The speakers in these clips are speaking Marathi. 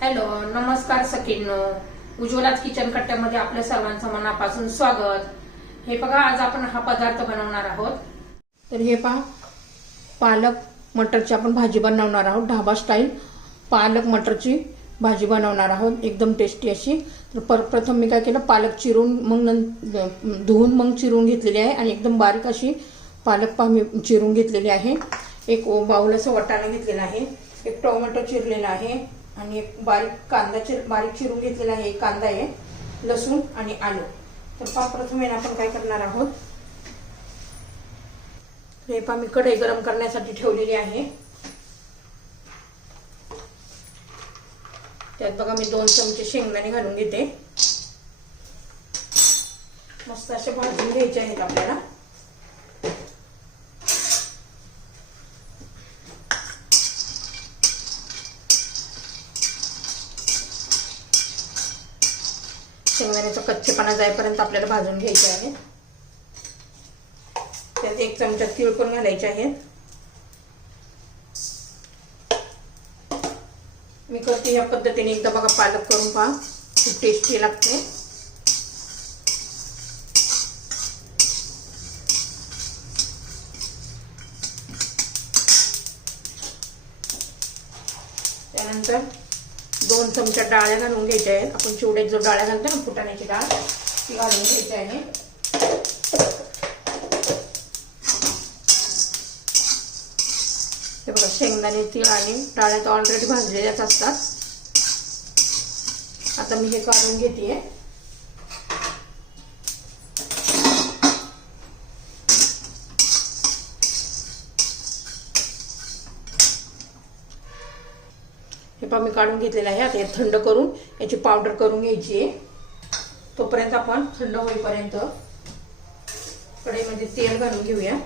हॅलो, नमस्कार सखींनो. उज्ज्वलाच किचन कट्ट्यामध्ये आपल्या सर्वांचं मनापासून स्वागत. हे बघा, आज आपण हा पदार्थ बनवणार आहोत. तर हे पहा, पालक मटरची आपण भाजी बनवणार आहोत. ढाबा स्टाईल पालक मटरची भाजी बनवणार आहोत, एकदम टेस्टी अशी. तर प्रथम मी काय केलं, पालक चिरून मग धुवून मग चिरून घेतलेली आहे आणि एकदम बारीक अशी पालक मी चिरून घेतलेली आहे. एक बाउल असं वाटाणा घेतलेला आहे, एक टोमॅटो चिरलेला आहे आणि एक बारीक कांदा बारीक चिरून घेतलेला आहे. एक कांदा आहे, लसूण आणि आलू. तर प्रथम आपण काय करणार आहोत, हे मी कढई गरम करण्यासाठी ठेवलेली आहे. त्यात बघा मी 2 चमचे शेंगदाणे घालून घेते. मस्त असे भाजून घ्यायचे आहेत आपल्याला. शेंगदाण्याचा कच्चेपणा जाईपर्यंत आपल्याला भाजून घ्यायचे आहे. त्यात 1 चमचा तीळ पण घालायचे आहेत. मी करते या पद्धतीने, एकदा बघा पालक करून पहा, खूप टेस्टी लागते. त्यानंतर 2 चमचा डाळ घालून घ्यायच्या आहेत. आपण चिवड्यात जो डाळ घालतो ना, फुटाण्याची डाळ, ती घालून घ्यायची आहे. हे बघा, शेंगदाणे, तीळ आणि डाळ तर ऑलरेडी भाजलेल्याच असतात. आता मी हे काढून घेते. हे पहा, मी काढून घेतलेलं आहे. आता हे थंड करून याची पावडर करून घ्यायची आहे. तोपर्यंत आपण थंड होईपर्यंत कढईमध्ये तेल घालून घेऊया.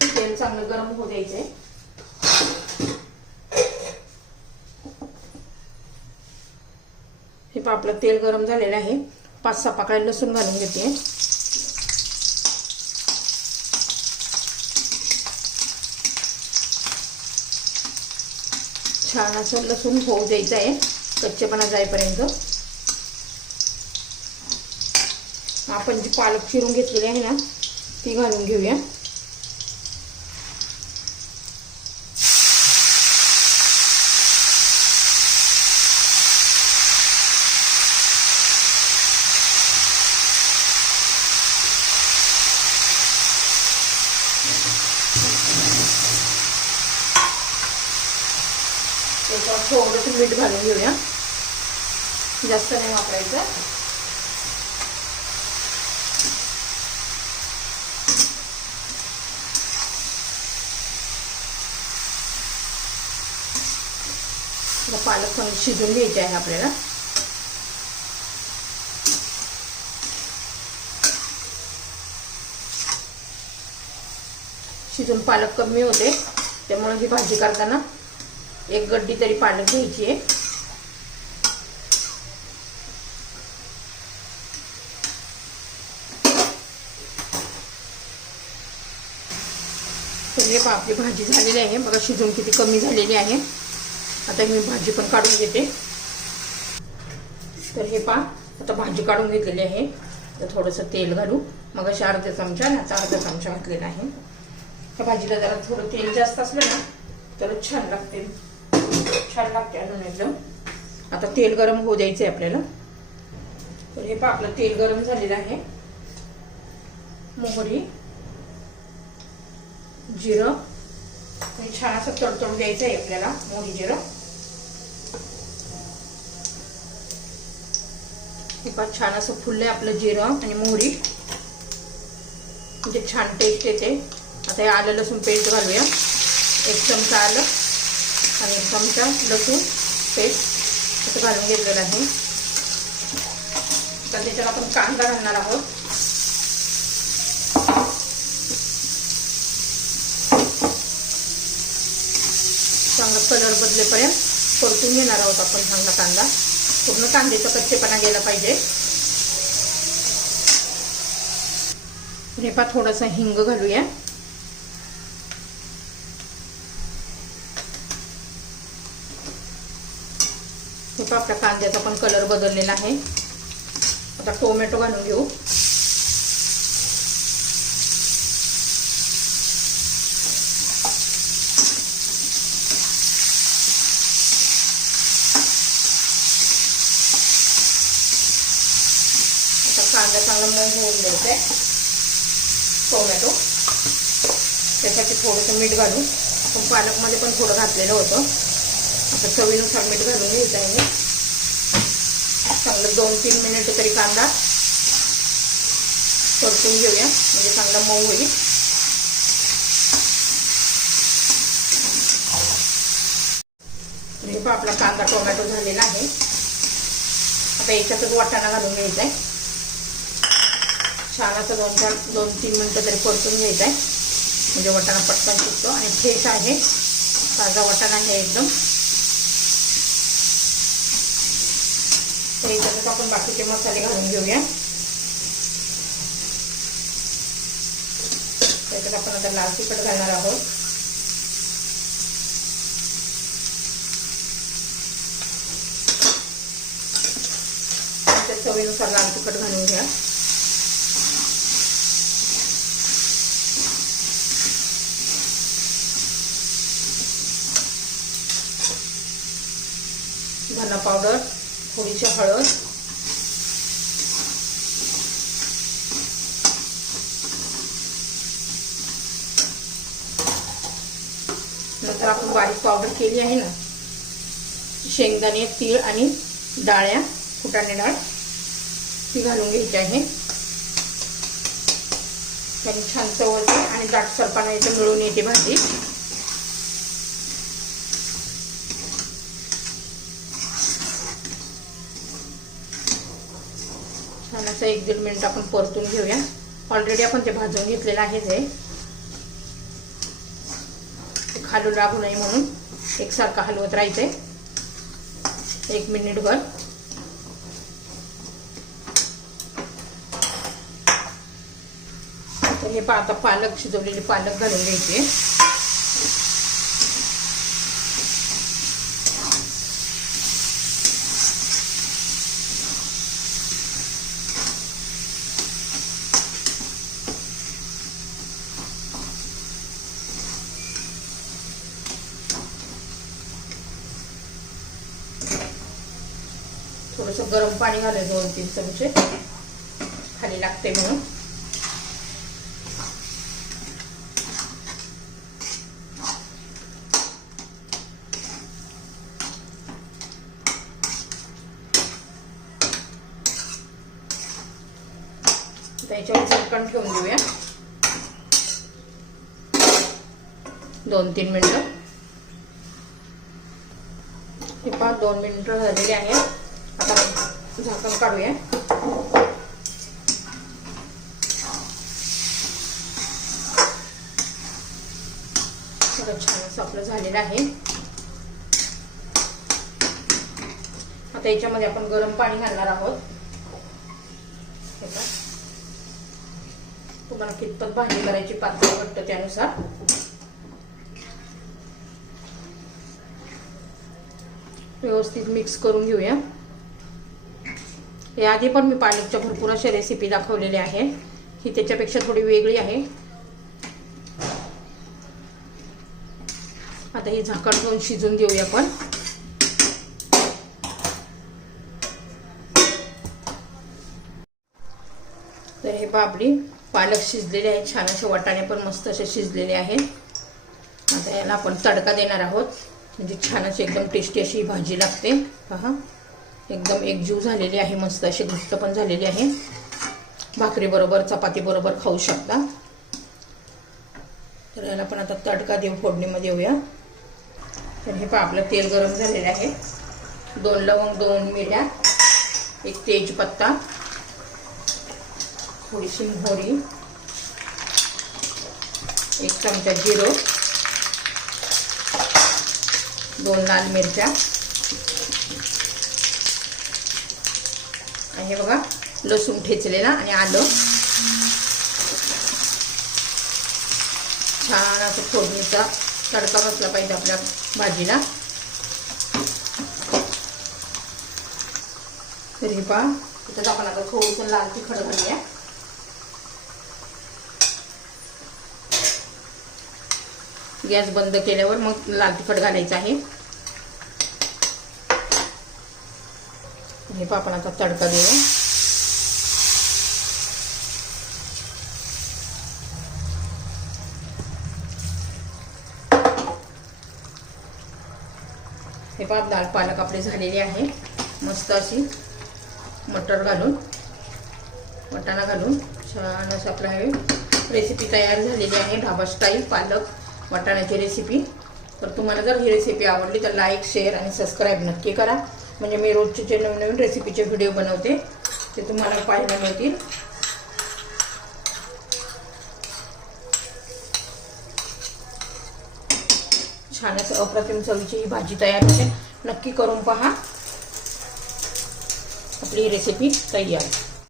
तेल चांगलं गरम होऊ द्यायचंय. हे पहा, आपलं तेल गरम झालेलं आहे. 5-6 पाकळ्या लसूण घालून घेते. छान असं लसूण होऊ द्यायचं आहे, कच्चेपणा जाईपर्यंत. आपण जी पालक चिरून घेतलेली आहे ना, ती घालून घेऊया. त्याच्यावर थोडंसं मीठ घालून घेऊया, जास्त नाही वापरायचं. पालक पण शिजून घ्यायचे आहे आपल्याला. शिजून पालक कमी होते, त्यामुळे ही भाजी करताना 1 गड्डी तरी पालक घ्यायची आहे. तर आपली भाजी झालेली आहे बघा, शिजून किती कमी झालेली आहे. आता मी भाजी पण काढून घेते. तर हे पहा, आता भाजी काढून घेतलेली आहे. तर थोडंसं तेल घालू. मग अशी अर्धा चमचा आणि आता अर्धा चमचा घातलेला आहे. त्या भाजीला जरा थोडं तेल जास्त असलं ना तर छान लागते, छान लागते अजून एकदम. आता तेल गरम होऊ द्यायचं आहे आपल्याला. तर हे पहा, आपलं तेल गरम झालेलं आहे. मोहरी, जिरं छान असं तडतडून द्यायचं आहे आपल्याला. मोहरी जिरं हे पहा, छान असं फुललंय आपलं जिरं आणि मोहरी, म्हणजे छान टेस्ट येते. आता हे आलं लसूण पेस्ट घालूया. 1 चमचा आलं आणि 1 चमचा लसूण पेस्ट असं घालून घेतलेलं आहे. तर त्याच्यात आपण कांदा घालणार आहोत. चांगला कलर बदलेपर्यंत परतून घेणार आहोत आपण चांगला कांदा. पूर्ण कांद्याचा कच्चेपणा गेला पाहिजे. हे पहा थोडासा हिंग घालूया. हे पहा आपल्या कांद्याचा पण कलर बदललेला आहे. आता टोमॅटो घालून घेऊ. कांदा चांगला मऊ होऊन द्यायचा आहे. टोमॅटो त्यासाठी थोडंसं मीठ घालू. आपण पालकमध्ये पण थोडं घातलेलं होतं. आता चवीनुसार मीठ घालून घ्यायचं आहे. चांगलं 2-3 मिनिट तरी कांदा परतून घेऊया, म्हणजे चांगला मऊ होईल. हे पहा आपला कांदा टोमॅटो झालेला आहे. आता याच्यातच वाटाणा घालून घ्यायचा आहे. छान असं 2-3 मिनिटं तरी परतून घ्यायचं आहे, म्हणजे वाटाणा पटकन शिजतो. आणि फ्रेश आहे, ताजा वाटाणा आहे एकदम. तर याच्यातच आपण बाकीचे मसाले घालून घेऊया. त्याच्यात आपण आता लाल तिखट घालणार आहोत. चवीनुसार लाल तिखट घालून घ्या. धना पावडर, थोडीशी हळद, नंतर आपण बारीक पावडर केली आहे ना, शेंगदाणे, तीळ आणि डाळ्या, फुटाणे डाळ, ती घालून घ्यायची आहे. त्याने छान चव येते आणि दाटसरपणा इथं मिळून येते भाजी. छान असं 1-1.5 मिनिट आपण परतून घेऊया. ऑलरेडी आपण ते भाजून घेतलेलं आहे. जे खालून लागू नये म्हणून एकसारखं हलवत राहायचंय 1 मिनिटभर. तर हे आता पालक, शिजवलेली पालक घालून घ्यायची. थोडंसं गरम पाणी घालायचं 2-3 चमचे, खाली लागते म्हणून. त्याच्यावर झाकण ठेवून देऊया 2-3 मिनिटं. हे पहा 2 मिनिटं झालेली आहेत. आता झाकण काढूया. छान असं आपलं झालेलं आहे. आता याच्यामध्ये आपण गरम पाणी घालणार आहोत. तुम्हाला कितपत भाजी करायची, पातळ घट्ट, त्यानुसार. व्यवस्थित मिक्स करून घेऊया. याआधी पण मी पालकच्या भरपूर अशा रेसिपी दाखवलेल्या आहेत. ही त्याच्यापेक्षा थोडी वेगळी आहे. आता ही झाकण घेऊन शिजून देऊया आपण. तर हे पहा आपली पालक शिजलेले आहे. छान असे वाटाणे पण मस्त असे शिजलेले आहेत. आता याला आपण तडका देणार आहोत, म्हणजे छान अशी एकदम टेस्टी अशी भाजी लागते. पहा एकदम एकजीव झालेली आहे, मस्त अशी घट्ट पण झालेली आहे. भाकरी बरोबर, चपाती बरोबर खाऊ शकता. तर याला पण आता तडका देऊ, फोडणीमध्ये देऊया. तर हे पहा आपलं तेल गरम झालेलं आहे. 2 लवंग, 2 मिऱ्या, 1 तेजपत्ता, थोडीशी मोहरी, 1 चमचा जिरं, 2 लाल मिरच्या, आणि हे बघा लसूण ठेचलेला आणि आलं. छान असं फोडणीचा तडका बसला पाहिजे आपल्या भाजीला. तर हे पहा इथं आपण आता थोडंसं लाल तिखट घालूया. गॅस बंद केल्यावर मग लाल तिखट घालायचं आहे. हे पहा आपण आता तडका देऊया. हे पहा दाल पालक आपले झालेले आहे. मस्त अशी मटर घालून वाटाणा घालून छान असं आपलं हे रेसिपी तयार झालेली आहे. ढाबा स्टाईल पालक वाटाण्याची रेसिपी. तर तुम्हाला जर ही रेसिपी आवडली तर लाईक शेअर आणि सबस्क्राईब नक्की करा. म्हणजे मी रोजचे जे नवीन नवीन रेसिपीचे व्हिडिओ बनवते ते तुम्हाला पाहायला मिळतील. छान असं अप्रतिम चवीची ही भाजी तयार होते. नक्की करून पहा. आपली रेसिपी तयार.